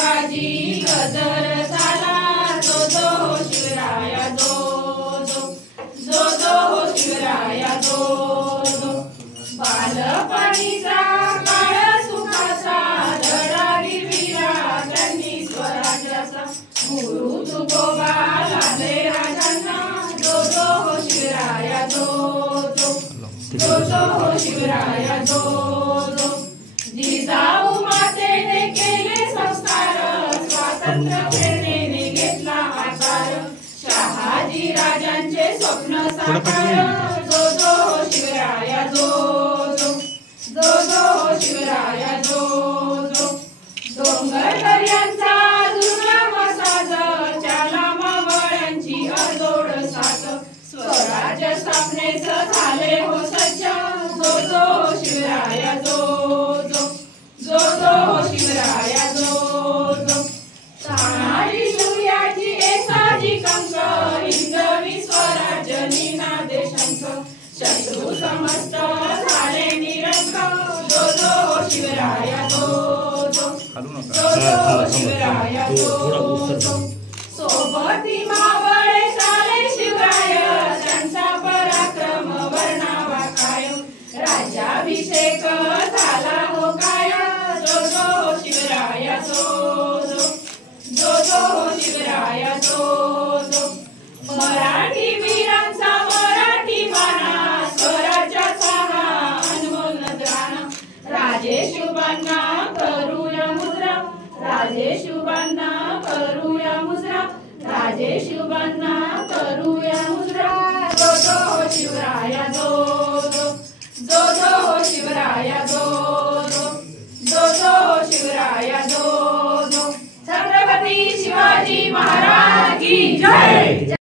शिवाजी गजर झाला जो जो हो शिवराया जो जो जो जो हो शिवराया जो जो बालपणीचा काळ सुखाचा लढावी वीरा त्यांनी स्वराज्याचा गुरु तुकोबा लाभले राजांना जो जो हो शिवराया जो जो जो जो हो शिवराया जो जो जिजाऊ मातेने केले संस्कार स्वातंत्र्य प्रेरणेने घेतला आकार शहाजी राजांचे स्वप्न साकार जो जो हो शिवराया जो जो जो जो हो शिवराया जो जो डोंगर दर्यांचा दुर्गम साज त्याला मावळ्यांची अजोड साथ स्वराज्य स्थापनेच झाले हो सज्ज जो जो हो शिवराया जो जो जो जो हो शिवराया जो जो तानाजी सूर्याची एसाजी कंक हिंदवी स्वराज्य निनादे शंख शत्रू समस्त झाले निरंक जो जो हो शिवराया जो जो जो जो हो शिवराया जो जो सोबती मावळे सारे शिवराय त्यांचा पराक्रम वर्णावा काय राज्याभिषेक झाला हो काय जो जो हो शिवराया जो जो जो जो हो शिवराया जो जो मराठी वीरांचा मराठी बाणा स्वराज्याचा हा अनमोल नजराणा राजेशुबांना करूया मुद्रा राजेशुबांना करूया मुद्रा राजेशुबांना